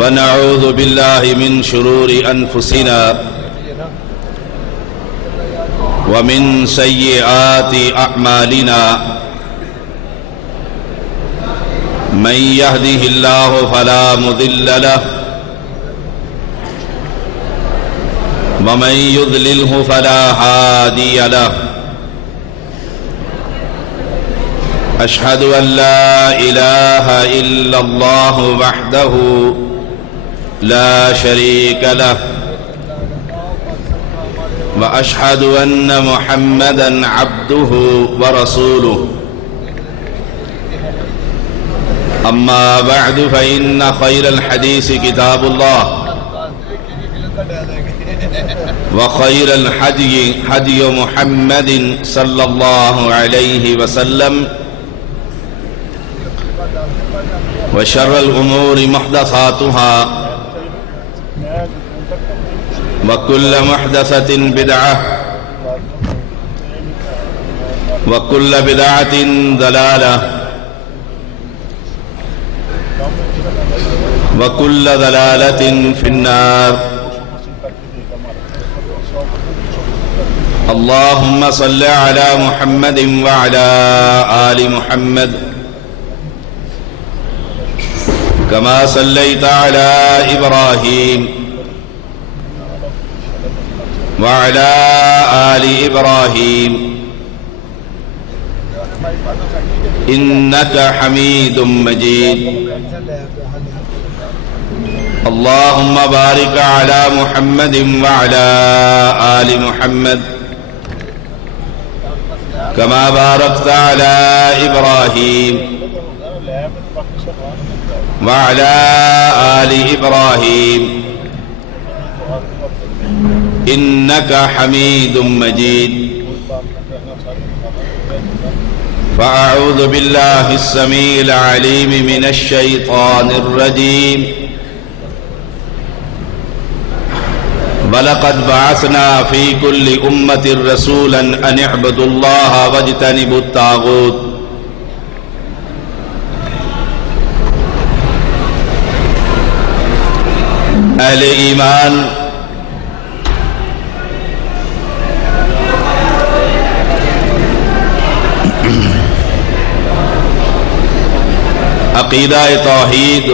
ونعوذ بالله من شرور أنفسنا ومن سيئات أعمالنا من يهده الله فلا مضل له ومن يضلله فلا هادي له أشهد أن لا إله إلا الله وحده لا شريك له وأشهد أن محمدًا عبده ورسوله أما بعد فإن خير الحديث كتاب الله وخير الهدي هدي محمد صلى الله عليه وسلم وشر الأمور محدثاتها وكل محدثة بدعة وكل بدعة ضلالة وكل ضلالة في النار اللهم صل على محمد وعلى آل محمد كما صليت على إبراهيم وعلى آل إبراهيم إنك حميد مجيد اللهم بارك على محمد وعلى آل محمد كما باركت على إبراهيم وعلى آل إبراهيم إنك حميد مجيد فأعوذ بالله السميع العليم من الشيطان الرجيم وَلَقَدْ بَعَثْنَا فِي كُلِّ أُمَّةٍ رَسُولًا أَنِ اعْبُدُوا اللَّهَ وَاجْتَنِبُوا الطَّاغُوتَ اہل ایمان عقیدہ توحید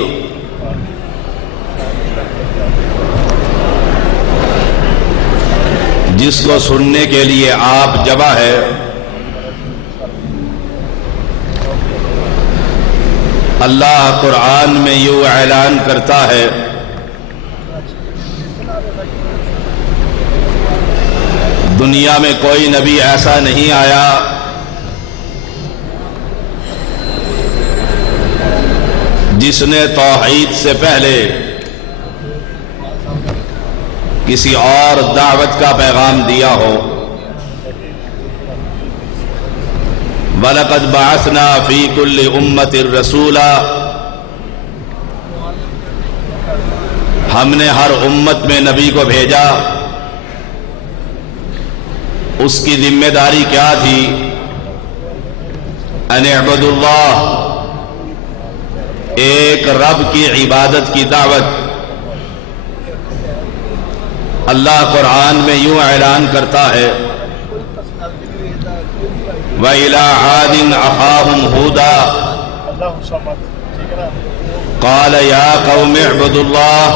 جس کو سننے کے لیے آپ جمع ہے، اللہ قرآن میں یوں اعلان کرتا ہے دنیا میں کوئی نبی ایسا نہیں آیا جس نے توحید سے پہلے کسی اور دعوت کا پیغام دیا ہو۔ وَلَقَدْ بَعَثْنَا فِي كُلِّ أُمَّةٍ رَسُولًا، ہم نے ہر امت میں نبی کو بھیجا۔ اس کی ذمہ داری کیا تھی؟ ان اعبدوا اللہ، ایک رب کی عبادت کی دعوت۔ اللہ قرآن میں یوں اعلان کرتا ہے وَإِلَىٰ عَادٍ أَخَاهُمْ هُودًا قَالَ يَا قَوْمِ اعْبُدُوا اللَّهَ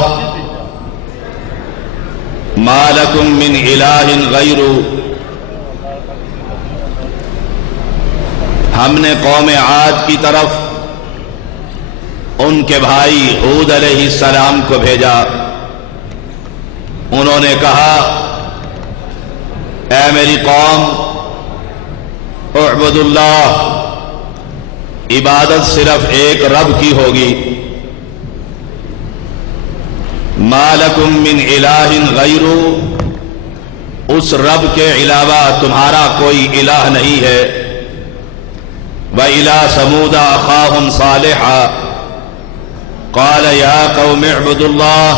مَا لَكُم مِّنْ إِلَٰهٍ غَيْرُهُ۔ ہم نے قوم عاد کی طرف ان کے بھائی ہود علیہ السلام کو بھیجا۔ انہوں نے کہا اے میری قوم اعبدوا اللہ، عبادت صرف ایک رب کی ہوگی۔ ما لکم من الہ غیرہ، اس رب کے علاوہ تمہارا کوئی الہ نہیں ہے۔ وَإِلَىٰ ثَمُودَ أَخَاهُمْ صَالِحًا قَالَ يَا قَوْمِ اعْبُدُوا اللَّهَ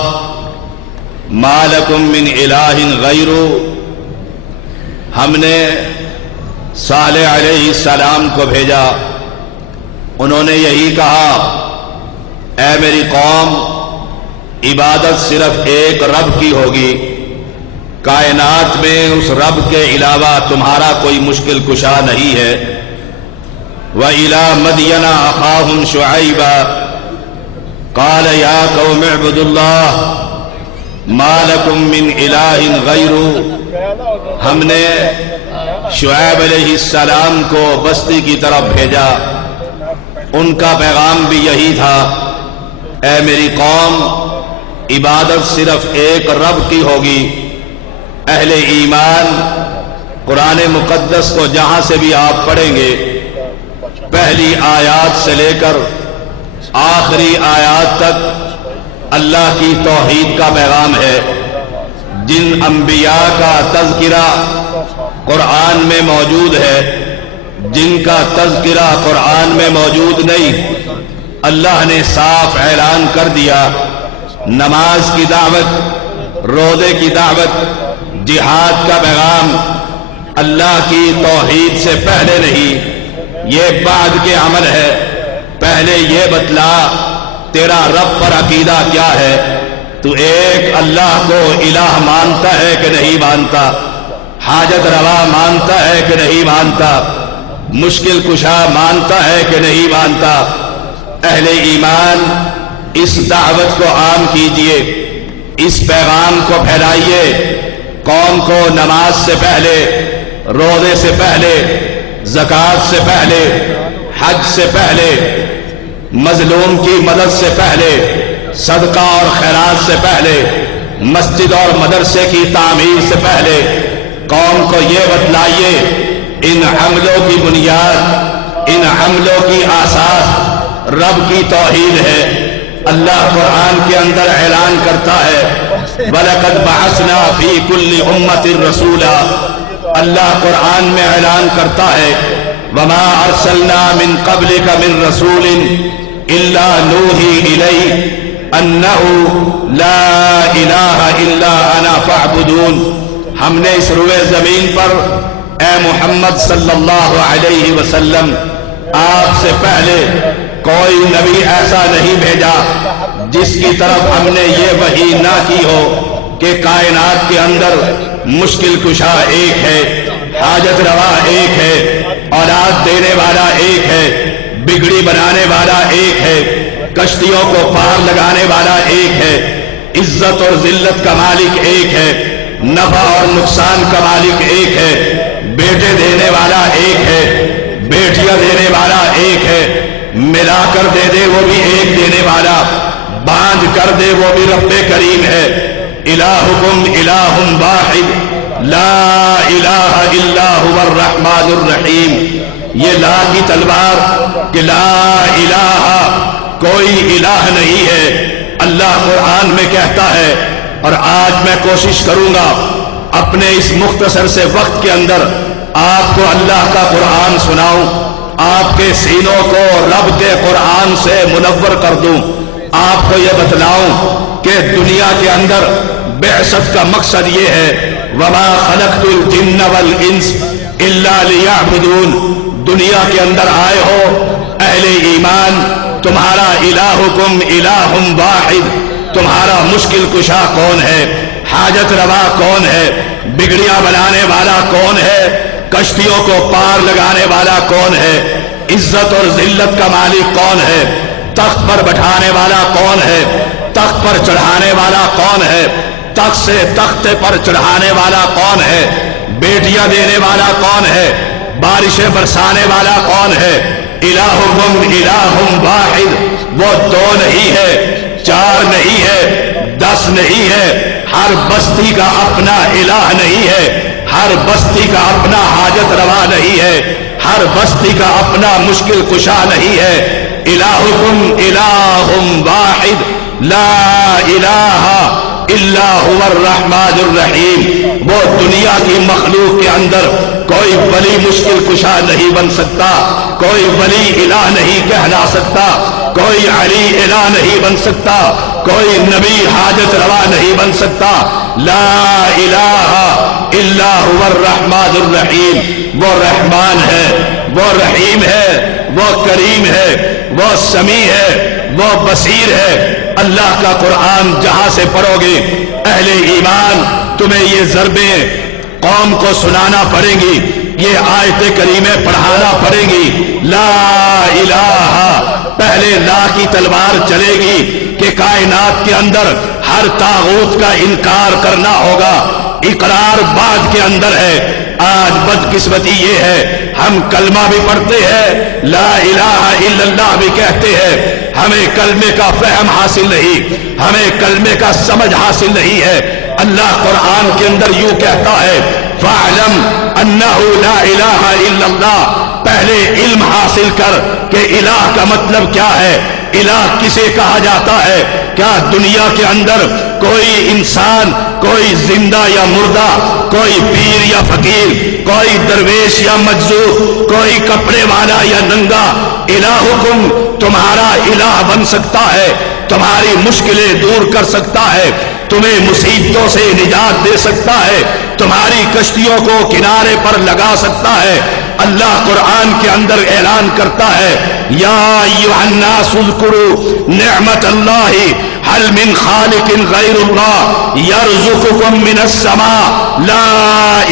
مَا لَكُم مِّنْ إِلَٰهٍ غَيْرُهُ۔ ہم نے صالح علیہ السلام کو بھیجا، انہوں نے یہی کہا اے میری قوم عبادت صرف ایک رب کی ہوگی، کائنات میں اس رب کے علاوہ تمہارا کوئی مشکل کشا نہیں ہے۔ وَإِلَىٰ مَدْيَنَ أَخَاهُمْ شُعَيْبًا قَالَ يَا قَوْمِ اعْبُدُوا اللَّهَ مَا لَكُم مِّنْ إِلَٰهٍ غَيْرُهُ۔ ہم نے شعیب علیہ السلام کو بستی کی طرف بھیجا، ان کا پیغام بھی یہی تھا، اے میری قوم، عبادت صرف ایک رب کی ہوگی۔ اہل ایمان قرآن مقدس کو جہاں سے بھی آپ پڑھیں گے، پہلی آیات سے لے کر آخری آیات تک اللہ کی توحید کا پیغام ہے۔ جن انبیاء کا تذکرہ قرآن میں موجود ہے، جن کا تذکرہ قرآن میں موجود نہیں، اللہ نے صاف اعلان کر دیا، نماز کی دعوت، روزے کی دعوت، جہاد کا پیغام اللہ کی توحید سے پہلے نہیں، یہ بعد کے عمل ہے۔ پہلے یہ بتلا تیرا رب پر عقیدہ کیا ہے، تو ایک اللہ کو الہ مانتا ہے کہ نہیں مانتا، حاجت روا مانتا ہے کہ نہیں مانتا، مشکل کشا مانتا ہے کہ نہیں مانتا۔ اہل ایمان اس دعوت کو عام کیجئے، اس پیغام کو پھیلائیے، قوم کو نماز سے پہلے، روزے سے پہلے، زکوٰۃ سے پہلے، حج سے پہلے، مظلوم کی مدد سے پہلے، صدقہ اور خیرات سے پہلے، مسجد اور مدرسے کی تعمیر سے پہلے قوم کو یہ بتلائیے، ان عملوں کی بنیاد، ان عملوں کی اساس رب کی توحید ہے۔ اللہ قرآن کے اندر اعلان کرتا ہے، وَلَقَدْ بَعَثْنَا فِي كُلِّ أُمَّةٍ رَسُولًا۔ اللہ قرآن میں اعلان کرتا ہے، وَمَا أَرْسَلْنَا مِن قَبْلِكَ مِن رَسُولٍ إِلَّا نُوحِي إِلَيْهِ أَنَّهُ لَا إِلَٰهَ إِلَّا أَنَا فَاعْبُدُونِ۔ ہم نے اس روئے زمین پر اے محمد صلی اللہ علیہ وسلم، آپ سے پہلے کوئی نبی ایسا نہیں بھیجا جس کی طرف ہم نے یہ وحی نہ کی ہو کہ کائنات کے اندر مشکل کشا ایک ہے، حاجت روا ایک ہے، اولاد دینے والا ایک ہے، بگڑی بنانے والا ایک ہے، کشتیوں کو پار لگانے والا ایک ہے، عزت اور ذلت کا مالک ایک ہے، نفع اور نقصان کا مالک ایک ہے، بیٹے دینے والا ایک ہے، بیٹیاں دینے والا ایک ہے، ملا کر دے دے وہ بھی ایک دینے والا، باندھ کر دے وہ بھی رب کریم ہے۔ الہکم الہ واحد لا الہ الا هو الرحمن الرحیم۔ یہ لا کی تلوار کہ لا الہ، کوئی الہ نہیں ہے، اللہ قرآن میں کہتا ہے، اور آج میں کوشش کروں گا اپنے اس مختصر سے وقت کے اندر آپ کو اللہ کا قرآن سناؤں، آپ کے سینوں کو رب کے قرآن سے منور کر دوں، آپ کو یہ بتلاؤں کہ دنیا کے اندر بعثت کا مقصد یہ ہے، وَمَا خَلَقْتُ الْجِنَّ وَالْإِنسَ إِلَّا لِيَعْبُدُونِ۔ دنیا کے اندر آئے ہو اہل ایمان، تمہارا الہکم الہ واحد، تمہارا مشکل کشا کون ہے، حاجت روا کون ہے، بگڑیاں بنانے والا کون ہے، کشتیوں کو پار لگانے والا کون ہے، عزت اور ذلت کا مالک کون ہے، تخت پر بٹھانے والا کون ہے، تخت پر چڑھانے والا کون ہے، تخت سے تختے پر چڑھانے والا کون ہے، بیٹیاں دینے والا کون ہے، بارشیں برسانے والا کون ہے۔ الہکم الہ واحد، وہ دو نہیں ہے، چار نہیں ہے، 10 نہیں ہے، ہر بستی کا اپنا الہ نہیں ہے، ہر بستی کا اپنا حاجت روا نہیں ہے، ہر بستی کا اپنا مشکل کشا نہیں ہے۔ الہکم الہ واحد لا الہ الا هو الرحمن الرحیم۔ وہ دنیا کی مخلوق کے اندر کوئی ولی مشکل کشا نہیں بن سکتا، کوئی ولی الہ نہیں کہلا سکتا، کوئی علی الہ نہیں بن سکتا، کوئی نبی حاجت روا نہیں بن سکتا۔ لا الہ الا هو الرحمن الرحیم۔ وہ رحمان ہے، وہ رحیم ہے، وہ کریم ہے، وہ سمیع ہے، وہ بصیر ہے۔ اللہ کا قرآن جہاں سے پڑھو گے اہل ایمان تمہیں یہ ضربیں قوم کو سنانا پڑیں گی، یہ آیت کریمیں پڑھانا پڑیں گی۔ لا الہ، پہلے لا کی تلوار چلے گی کہ کائنات کے اندر ہر طاغوت کا انکار کرنا ہوگا، اقرار بعد کے اندر ہے۔ آج بدقسمتی یہ ہے ہم کلمہ بھی پڑھتے ہیں، لا الہ الا اللہ بھی کہتے ہیں، ہمیں کلمے کا فہم حاصل نہیں، ہمیں کلمے کا سمجھ حاصل نہیں ہے۔ اللہ قرآن کے اندر یوں کہتا ہے فَاعْلَمْ أَنَّهُ لَا إِلَهَ إِلَّا اللَّهُ، پہلے علم حاصل کر کہ الہ کا مطلب کیا ہے، الہ کسے کہا جاتا ہے۔ کیا دنیا کے اندر کوئی انسان، کوئی زندہ یا مردہ، کوئی پیر یا فقیر، کوئی درویش یا مجذوب، کوئی کپڑے والا یا ننگا، الہکم تمہارا الہ بن سکتا ہے، تمہاری مشکلیں دور کر سکتا ہے، تمہیں مصیبتوں سے نجات دے سکتا ہے، تمہاری کشتیوں کو کنارے پر لگا سکتا ہے۔ اللہ قرآن کے اندر اعلان کرتا ہے یا ایھا الناس اذکروا نعمت اللہ هل من خالق غیر اللہ یرزقکم من السماء لا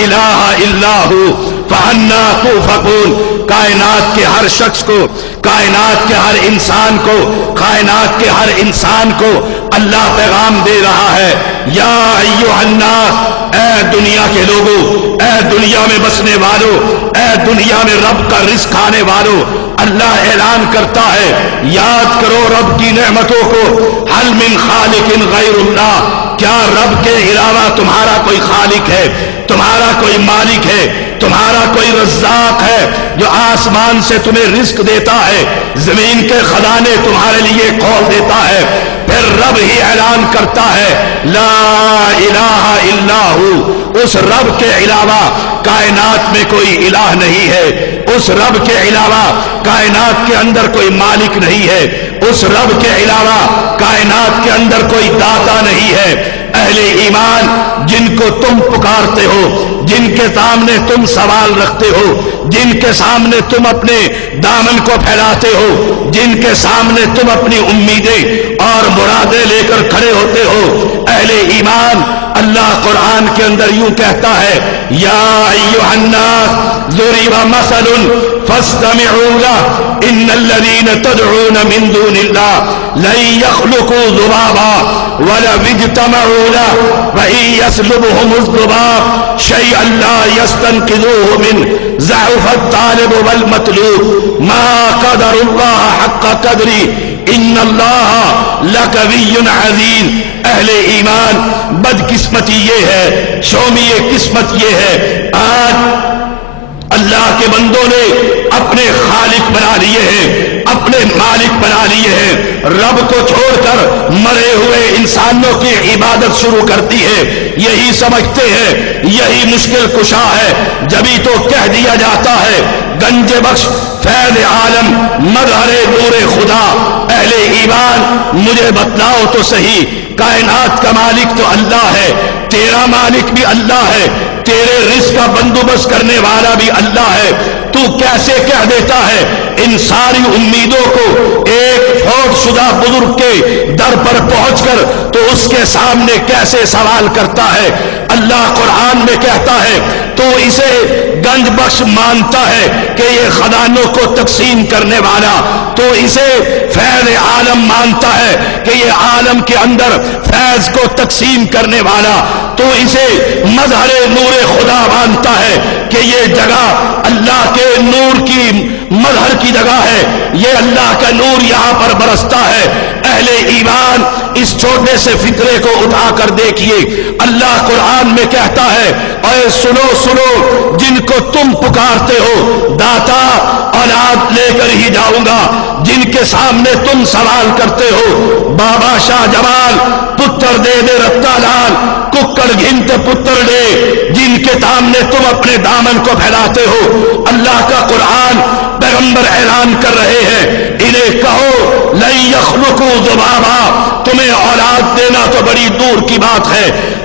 الہ الا ھو فانا توفقون۔ کائنات کے ہر شخص کو، کائنات کے ہر انسان کو، کائنات کے ہر انسان کو اللہ پیغام دے رہا ہے یا ایھا الناس، اے دنیا کے لوگوں، اے دنیا میں بسنے والوں، اے دنیا میں رب کا رزق کھانے والوں، اللہ اعلان کرتا ہے یاد کرو رب کی نعمتوں کو۔ هل من خالق غیر اللہ، کیا رب کے علاوہ تمہارا کوئی خالق ہے، تمہارا کوئی مالک ہے، تمہارا کوئی رزاق ہے جو آسمان سے تمہیں رزق دیتا ہے، زمین کے خزانے تمہارے لیے کھول دیتا ہے؟ پھر رب ہی اعلان کرتا ہے لا الہ الا ھو، اس رب کے علاوہ کائنات میں کوئی الہ نہیں ہے، اس رب کے علاوہ کائنات کے اندر کوئی مالک نہیں ہے، اس رب کے علاوہ کائنات کے اندر کوئی داتا نہیں ہے۔ اہل ایمان جن کو تم پکارتے ہو، جن کے سامنے تم سوال رکھتے ہو، جن کے سامنے تم اپنے دامن کو پھیلاتے ہو، جن کے سامنے تم اپنی امیدیں اور مرادیں لے کر کھڑے ہوتے ہو، اہل ایمان اللہ قرآن کے اندر یوں کہتا ہے یا ایھا الناس ضرب مثل فاستمعوا له ان الذين تدعون من دون الله لن يخلقوا ذبابا ولو اجتمعوا له وإن يسلبهم الذباب شيئا لا يستنقذوه منه ضعف الطالب والمطلوب ما قدر الله حق قدره ان اللہ لقوی عزیز۔ اہل ایمان بدقسمتی یہ ہے، شومی قسمت یہ ہے، آج اللہ کے بندوں نے اپنے خالق بنا لیے ہیں، اپنے مالک بنا لیے ہیں، رب کو چھوڑ کر مرے ہوئے انسانوں کی عبادت شروع کرتی ہے، یہی سمجھتے ہیں یہی مشکل کشا ہے۔ جبھی تو کہہ دیا جاتا ہے گنج بخش فیض عالم مظہر نور خدا۔ اہل ایمان مجھے بتلاؤ تو صحیح، کائنات کا مالک تو اللہ ہے، تیرا مالک بھی اللہ ہے، تیرے رزق کا بندوبست کرنے والا بھی اللہ ہے، تو کیسے کہہ دیتا ہے ان ساری امیدوں کو ایک فوت شدہ بزرگ کے در پر پہنچ کر تو اس کے سامنے کیسے سوال کرتا ہے؟ اللہ قرآن میں کہتا ہے تو اسے گنج بخش مانتا ہے کہ یہ خزانوں کو تقسیم کرنے والا، تو اسے فیض عالم مانتا ہے کہ یہ عالم کے اندر فیض کو تقسیم کرنے والا، تو اسے مظہر نور خدا مانتا ہے کہ یہ جگہ اللہ کے نور کی مظہر کی جگہ ہے، یہ اللہ کا نور یہاں پر برستا ہے۔ اہل ایمان اس چھوٹے سے فکرے کو اٹھا کر دیکھیے، اللہ قرآن میں کہتا ہے اے سنو سنو جن کو تم پکارتے ہو، داتا اولاد لے کر ہی جاؤں گا، جن کے سامنے تم سوال کرتے ہو بابا شاہ جمال پتر دے دے رتا لال ککڑ گھنت پتر دے، جن کے سامنے تم اپنے دامن کو پھیلاتے ہو، اللہ کا قرآن پیغمبر اعلان کر رہے ہیں انہیں کہو لن یخلقوا ذبابا، تمہیں اولاد دینا تو بڑی دور کی بات ہے،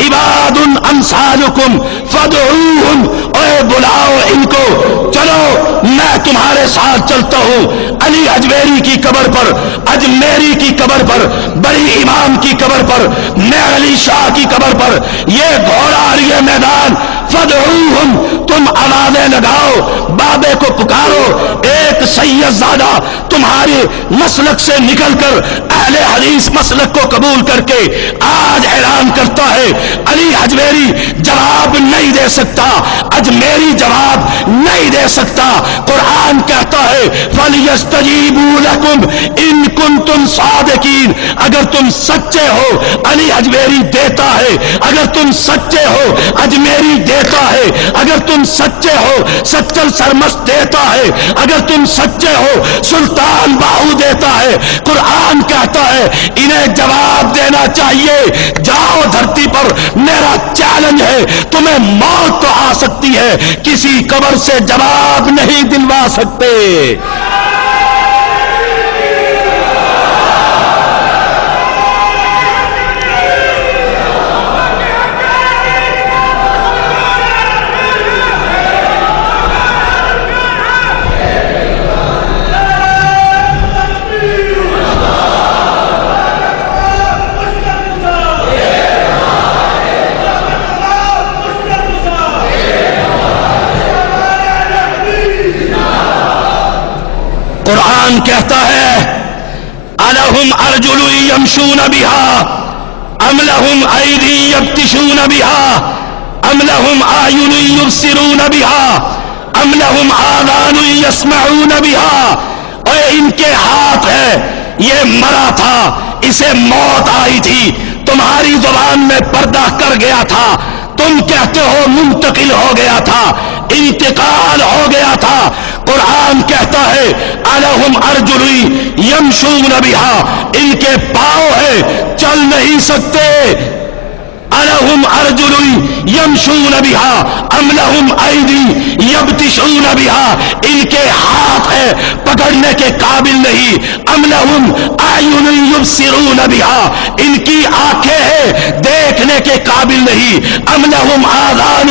عبادن امثالکم فادعوہم، اے بلاؤ ان کو، چلو میں تمہارے ساتھ چلتا ہوں علی اجمیری کی قبر پر، اجمیری کی قبر پر، بڑی امام کی قبر پر، میں علی شاہ کی قبر پر، یہ گھوڑا اور یہ میدان، فادعوہم، تم آوازیں لگاؤ، بابے کو پکارو۔ ایک سید زادہ تمہاری مسلک سے نکل کر اہل حدیث مسلک کو قبول کر کے آج اعلان کرتا ہے علی اجمیری جواب نہیں دے سکتا، اجمیری جواب نہیں دے سکتا۔ قرآن کہتا ہے فَلْيَسْتَجِيبُوا لَكُمْ إِن كُنتُمْ صَادِقِينَ، اگر تم سچے ہو علی اجمیری دیتا ہے، اگر تم سچے ہو اجمیری دیتا ہے، اگر تم سچے ہو سچل سرمست دیتا ہے، اگر تم سچے ہو سلطان باہو دیتا ہے۔ قرآن کہتا ہے انہیں جواب دینا چاہیے، جاؤ دھرتی پر، میرا چیلنج ہے، تمہیں موت تو آ سکتی ہے، کسی قبر سے جواب نہیں دلوا سکتے۔ قرآن کہتا ہے الہم ارجل یمشون بها ام لہم ایدی یبطشون بها ام لہم اعین یبصرون بها ام لہم آذان یسمعون بها، اے ان کے ہاتھ ہے، یہ مرا تھا، اسے موت آئی تھی، تمہاری زبان میں پردہ کر گیا تھا، تم کہتے ہو منتقل ہو گیا تھا، انتقال ہو گیا تھا۔ قرآن کہتا ہے الہم ارجل یمشون بها، ان کے پاؤں ہیں چل نہیں سکتے، الہم ارجل یمشون بها ام لہم ایدی یبطشون بها، ان کے ہاتھ ہیں پکڑنے کے قابل نہیں، ام لہم اعین یبصرون بها، ان کی آنکھیں ہیں دیکھنے کے قابل نہیں، ام لہم آذان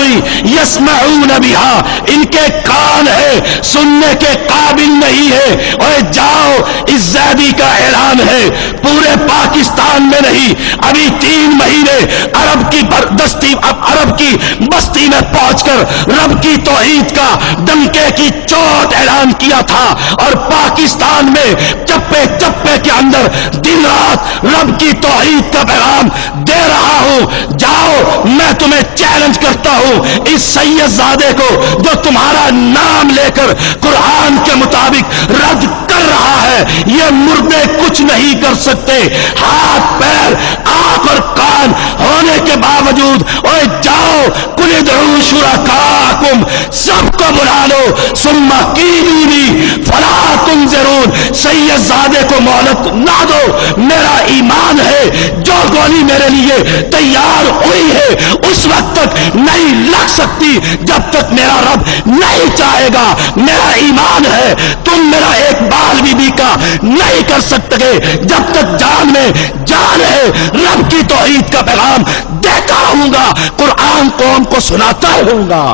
یسمعون بها، ان کے کان ہیں سننے کے قابل نہیں ہے۔ اور جاؤ، اس زیدی کا اعلان ہے پورے پاکستان میں نہیں، ابھی 3 مہینے عرب کی بردستی، عرب کی بستی میں پہنچ کر رب کی توحید کا ڈنکے کی چوٹ اعلان کیا تھا، اور پاکستان میں چپے چپے کے اندر دن رات رب کی توحید کا پیغام دے رہا ہوں۔ جاؤ، میں تمہیں چیلنج کرتا ہوں، اس سید زادے کو جو تمہارا نام لے کر قرآن کے مطابق رد کر رہا ہے، یہ مردے کچھ نہیں کر سکتے، ہاتھ پیر آنکھ اور کان ہونے کے باوجود۔ اور جاؤ، قل ادعوا شرکاءکم، سب کو بلا لو، ثم کیدونی فلا تنظرون، سید زادے کو مہلت نہ دو، میرا ایمان ہے جو گولی میرے لیے تیار ہوئی ہے اس وقت تک نہیں لگ سکتی جب تک میرا رب نہیں چاہے گا۔ میرا ایمان ہے تم میرا ایک بال بھی کا نہیں کر سکتے جب تک جان میں جان ہے، رب کی توحید کا پیغام دیتا رہوں گا، قرآن قوم کو سناتا رہوں گا۔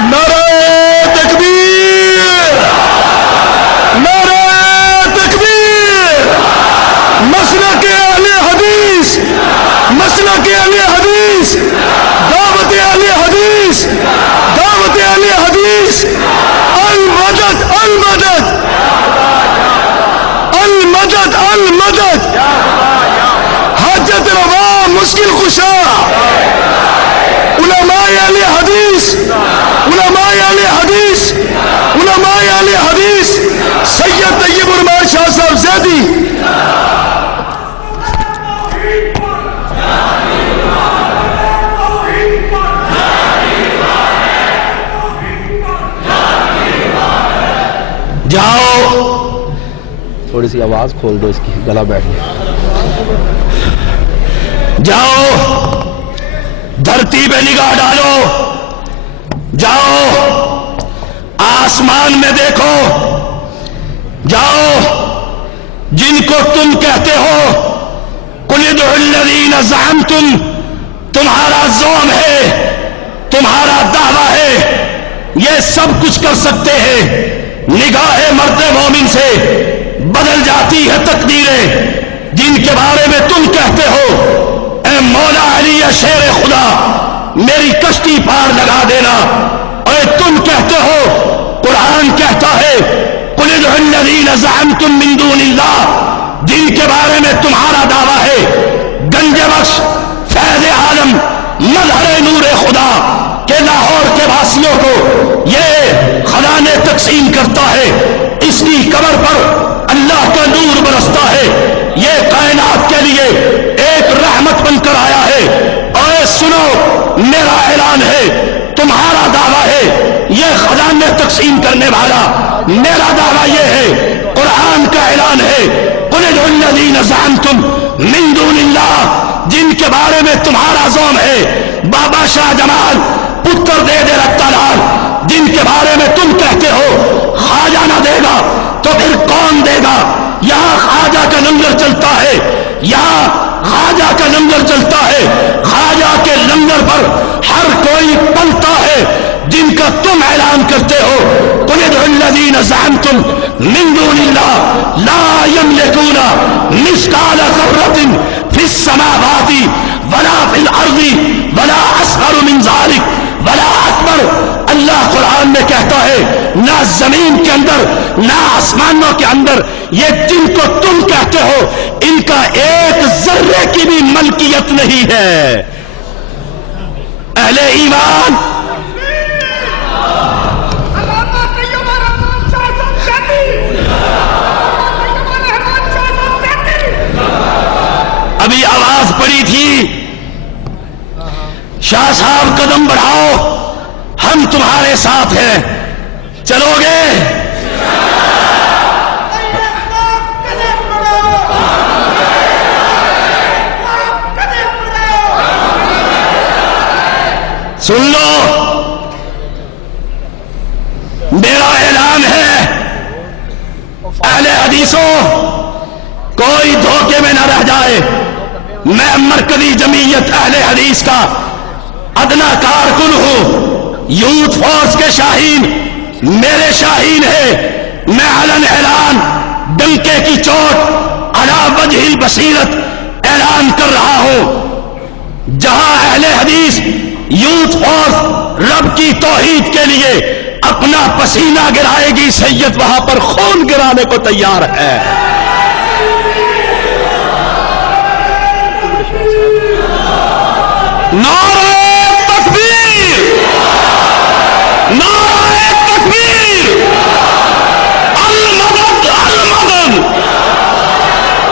نعرہ تکبیر، نعرہ تکبیر، مسلک اہل حدیث، مسلک اہل حدیث، دعوت اہل حدیث، دعوت اہل حدیث، المدد المدد المدد المدد، حاجت روا مشکل کشا، علماء اہل حدیث، علماء اہل حدیث، علماء اہل حدیث، سید طیب الرحمان شاہ صاحب زیدی۔ جاؤ، تھوڑی سی آواز کھول دو، اس کی گلا بیٹھ گیا۔ جاؤ، دھرتی پہ نگاہ ڈالو، جاؤ آسمان میں دیکھو، جاؤ جن کو تم کہتے ہو قل ادعوا الذین زعمتم تمہارا زوم ہے، تمہارا دعویٰ ہے، یہ سب کچھ کر سکتے ہیں۔ نگاہ مرد مومن سے بدل جاتی ہے تقدیریں، جن کے بارے میں تم کہتے ہو اے مولا علی یا شیر خدا میری کشتی پار لگا دینا، اور تم کہتے ہو قرآن کہتا ہے قل ادعوا الذین زعمتم من دون اللہ، جن کے بارے میں تمہارا دعویٰ ہے گنج بخش فیض عالم مظہر نور خدا کہ لاہور کے واسیوں کو یہ خزانے تقسیم کرتا ہے، اس کی قبر پر اللہ کا نور برستا ہے، یہ کائنات کے لیے ایک رحمت بن کر آیا ہے۔ اور سنو میرا اعلان ہے، تمہارا دعویٰ ہے یہ خزانے تقسیم کرنے والا، میرا دعویٰ یہ ہے، قرآن کا اعلان ہے قل ادعوا الذین زعمتم من دون اللہ، جن کے بارے میں تمہارا زوم ہے بابا شاہ جمال پتر دے دے رکھتا لال، جن کے بارے میں تم کہتے ہو خواجہ نہ دے گا تو پھر کون دے گا؟ یہاں خواجہ کا لنگر چلتا ہے، یہاں خواجہ کا لنگر چلتا ہے، خواجہ کے لنگر پر ہر کوئی پلتا ہے، جن کا تم اعلان کرتے ہو قل ادعوا الذین زعمتم من دون اللہ لا یملکون مثقال ذرۃ فی السماوات ولا فی الارض ولا اصغر من ذلک ولا اکبر۔ اللہ قرآن میں کہتا ہے نہ زمین کے اندر نہ آسمانوں کے اندر یہ جن کو تم کہتے ہو ان کا ایک ذرے کی بھی ملکیت نہیں ہے۔ اہل ایمان ابھی آواز پڑی تھی شاہ صاحب قدم بڑھاؤ ہم تمہارے ساتھ ہیں، چلو گے؟ سن لو میرا اعلان ہے اہل حدیثوں کوئی دھوکے میں نہ رہ جائے، میں مرکزی جمعیت اہل حدیث کا ادنا کارکن ہوں، یوتھ فورس کے شاہین میرے شاہین ہے، میں علن اعلان ڈنکے کی چوٹ علی وجہ البصیرت اعلان کر رہا ہوں، جہاں اہل حدیث یوتھ فورس رب کی توحید کے لیے اپنا پسینہ گرائے گی، سید وہاں پر خون گرانے کو تیار ہے۔ نعرہ تکبیر، نعرہ تکبیر، المدد المدد،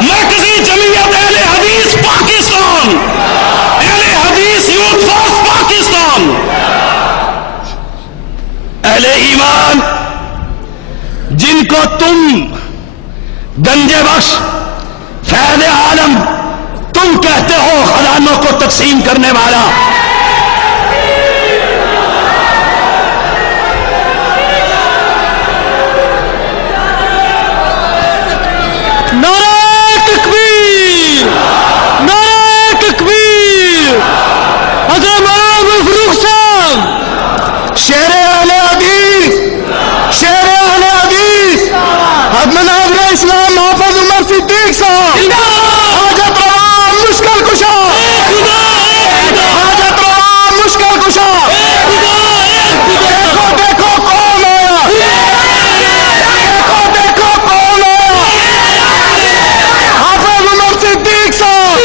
مرکزی جمعیت اہل حدیث پاکستان، اہل حدیث یوتھ فورس پاکستان۔ اہل ایمان جن کو تم گنج بخش فیض عالم تم کہتے ہو خزانوں کو تقسیم کرنے والا، نعرہ تکبیر، نعرہ تکبیر، حضرت مولانا فاروق صاحب شیر اہل حدیث، شیر اہل حدیث حضرت ناظر اسلام محمد عمر صدیق صاحب، حاجت روا مشکل کشا، حاجت روا مشکل کشا، دیکھو دیکھو کون آیا، دیکھو دیکھو کون آیا، حافظ عمر صدیق صاحب،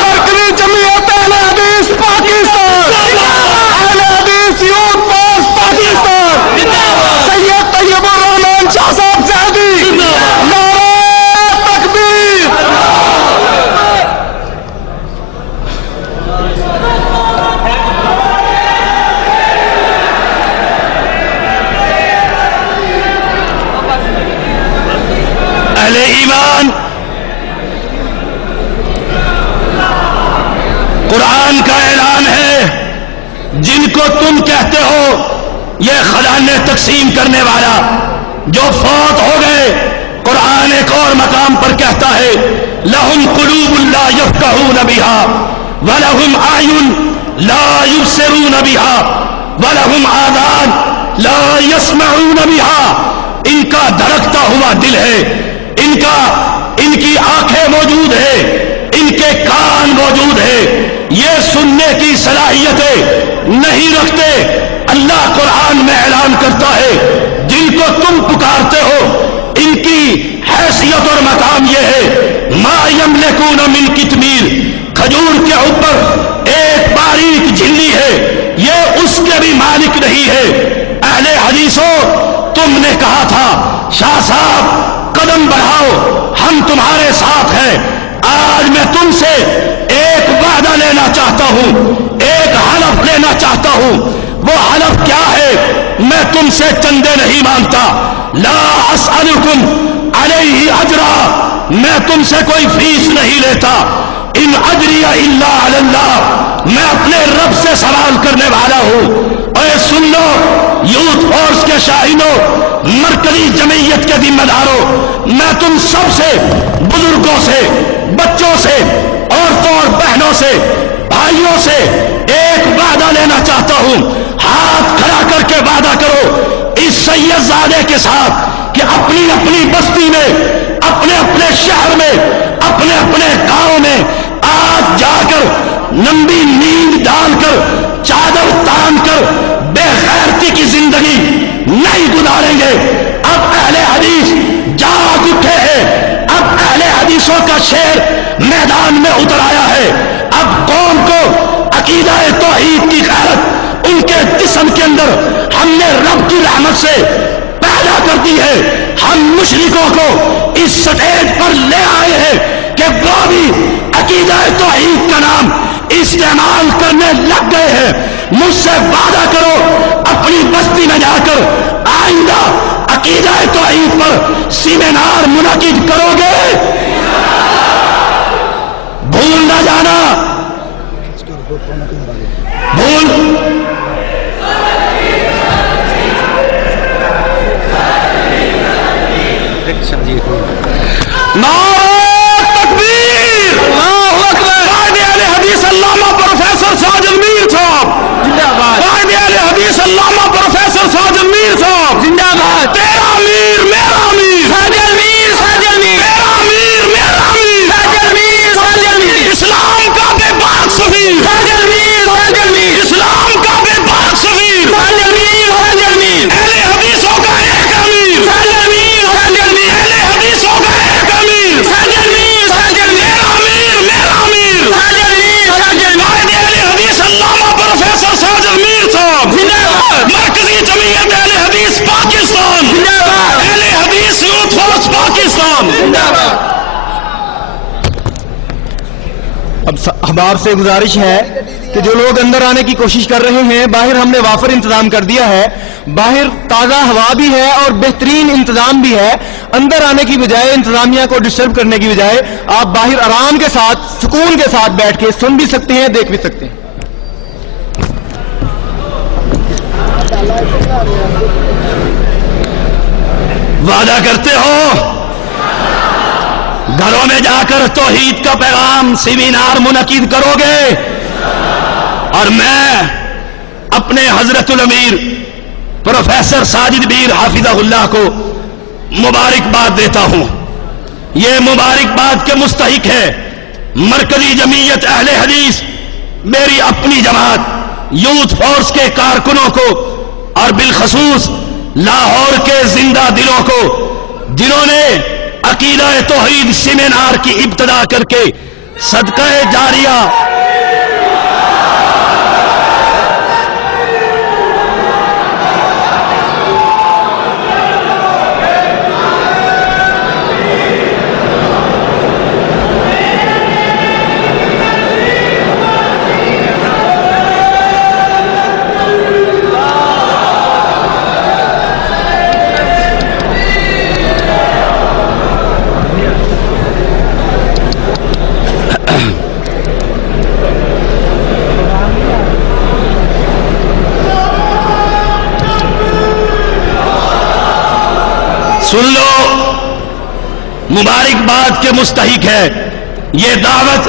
مرکزی جمعیت اہل حدیث پاکستان، اہل حدیث یوتھ فورس پاکستان، سید طیب الرحمان شاہ صاحب زیدی، نعرہ تکبیر۔ اہل ایمان قرآن کا اعلان ہے جن کو تم کہتے ہو یہ خزانے تقسیم کرنے والا جو فوت ہو گئے، قرآن ایک اور مقام پر کہتا ہے لَهُمْ قُلُوبٌ لَا يَفْقَهُونَ بِهَا وَلَهُمْ أَعْيُنٌ لَا يُبْصِرُونَ بِهَا وَلَهُمْ آذَانٌ لَا يَسْمَعُونَ بِهَا. ان کا دھڑکتا ہوا دل ہے، ان کی آنکھیں موجود ہے، ان کے کان موجود ہے، یہ سننے کی صلاحیتیں نہیں رکھتے. اللہ قرآن میں اعلان کرتا ہے جن کو تم پکارتے ہو ان کی حیثیت اور مقام یہ ہے ما یملکون من قطمیر. کھجور کے اوپر ایک باریک جھلی ہے، یہ اس کے بھی مالک نہیں ہے. اہل حدیثوں، تم نے کہا تھا شاہ صاحب قدم بڑھاؤ ہم تمہارے ساتھ ہیں. آج میں تم سے ایک وعدہ لینا چاہتا ہوں، ایک حلف لینا چاہتا ہوں. وہ حلف کیا ہے؟ میں تم سے چندے نہیں مانگتا. لا اسألکم علیہ اجرا، میں تم سے کوئی فیس نہیں لیتا. ان اجری الا علی اللہ، میں اپنے رب سے سوال کرنے والا ہوں. اے سن لو یوتھ فورس کے شاہینوں، مرکزی جمعیت کے ذمہ داروں، میں تم سب سے، بزرگوں سے، بچوں سے، عورتوں اور بہنوں سے، بھائیوں سے ایک وعدہ لینا چاہتا ہوں. ہاتھ کھڑا کر کے وعدہ کرو اس سید زادے کے ساتھ کہ اپنی اپنی بستی میں، اپنے اپنے شہر میں، اپنے اپنے گاؤں میں آج جا کر لمبی نیند ڈال کر، چادر تان کر بے غیرتی کی زندگی نہیں گزاریں گے. اب اہل حدیث جاگ اٹھے ہیں، اب اہل حدیثوں کا شیر میدان میں اتر آیا ہے. اب قوم کو عقیدہ توحید کی غیرت ان کے جسم کے اندر ہم نے رب کی رحمت سے پیدا کر دی ہے. ہم مشرکوں کو اس سٹیج پر لے آئے ہیں کہ وہ بھی عقیدہ توحید کا نام استعمال کرنے لگ گئے ہیں. مجھ سے وعدہ کرو اپنی بستی میں جا کر آئندہ عقیدہ توحید پر سیمینار منعقد کرو گے. بھول نہ جانا، بھول نعرہ تکبیر، اللہ اکبر. قائد اہل حدیث علامہ پروفیسر ساجد میر صاحب زندہ باد. قائد اہل حدیث علامہ پروفیسر ساجد میر صاحب زندہ باد. تیرا امیر میرا امیر، ساجد میر، ساجد میر. تیرا امیر میرا امیر، ساجد میر، ساجد میر. اسلام کا بے باک سفیر، ساجد میر، ساجد میر. اسلام کا بے باک سفیر، ساجد میر، ساجد میر. اہل حدیثوں کا ایک امیر، ساجد میر، ساجد میر. اہل حدیثوں کا ایک امیر، ساجد میر، ساجد میر. میرا امیر میرا امیر، ساجد میر، ساجد میر. قائد اہل حدیث علامہ پروفیسر ساجد میر صاحب زندہ باد. مرکزی جمعیت اہل حدیث پاکستان زندہ باد. اہل حدیث یوتھ فورس پاکستان زندہ باد. اب ہم آپ سے گزارش ہے کہ جو لوگ اندر آنے کی کوشش کر رہے ہیں، باہر ہم نے وافر انتظام کر دیا ہے. باہر تازہ ہوا بھی ہے اور بہترین انتظام بھی ہے. اندر آنے کی بجائے، انتظامیہ کو ڈسٹرب کرنے کی بجائے، آپ باہر آرام کے ساتھ، سکون کے ساتھ بیٹھ کے سن بھی سکتے ہیں، دیکھ بھی سکتے ہیں. وعدہ کرتے ہو گھروں میں جا کر توحید کا پیغام سیمینار منعقد کرو گے؟ اور میں اپنے حضرت الامیر پروفیسر ساجد میر حافظہ اللہ کو مبارکباد دیتا ہوں. یہ مبارکباد کے مستحق ہے مرکزی جمعیت اہل حدیث، میری اپنی جماعت یوتھ فورس کے کارکنوں کو، اور بالخصوص لاہور کے زندہ دلوں کو جنہوں نے عقیدہ توحید سیمینار کی ابتدا کر کے صدقہ جاریہ سن لو، مبارکباد کے مستحق ہے. یہ دعوت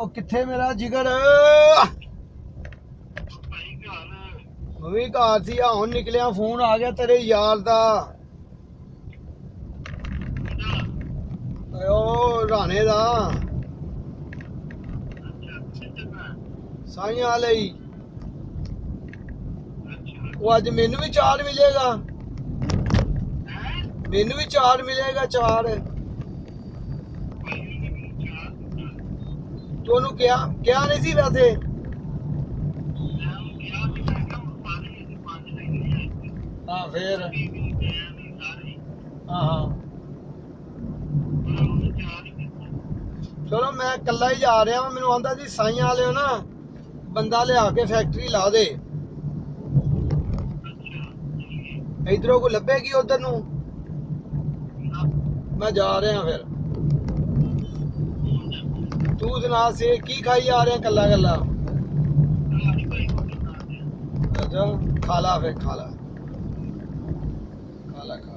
ਉਹ ਕਿੱਥੇ ਮੇਰਾ ਜਿਗਰ ਮਵੀ ਘਰ ਸੀ ਆ ਹੁਣ ਨਿਕਲਿਆ ਫੋਨ ਆ ਗਿਆ ਤੇਰੇ ਯਾਰ ਦਾ ਓ ਰਾਣੇ ਦਾ ਸਾਈਆਂ ਲਈ ਉਹ ਅੱਜ ਮੈਨੂੰ ਵੀ ਚਾਰ ਮਿਲੇਗਾ ਮੈਨੂੰ ਵੀ ਚਾਰ ਮਿਲੇਗਾ ਚਾਰ ਤੁਹਾਨੂੰ ਕਿਹਾ ਨਹੀਂ ਸੀ ਵੈਸੇ ਹਾਂ ਫੇਰ ਹਾਂ ਚਲੋ ਮੈਂ ਇਕੱਲਾ ਹੀ ਜਾ ਰਿਹਾ ਹਾਂ ਮੈਨੂੰ ਆਂਦਾ ਜੀ ਸਾਈਆਂ ਵਾਲਿਓ ਨਾ ਬੰਦਾ ਲਿਆ ਕੇ ਫੈਕਟਰੀ ਲਾ ਦੇ ਇਧਰੋਂ ਕੋ ਲੱਭੇਗੀ ਉਧਰ ਨੂੰ ਮੈਂ ਜਾ ਰਿਹਾ ਫਿਰ ਤੂੰ ਸੁਣਾ ਸੇ ਕੀ ਖਾਈ ਆ ਰਿਹਾ ਕੱਲਾ ਕੱਲਾ ਅੱਛਾ ਖਾ ਲਾ ਫਿਰ ਖਾ ਲਾ ਖਾ ਲਾ ਖਾ ਲਾ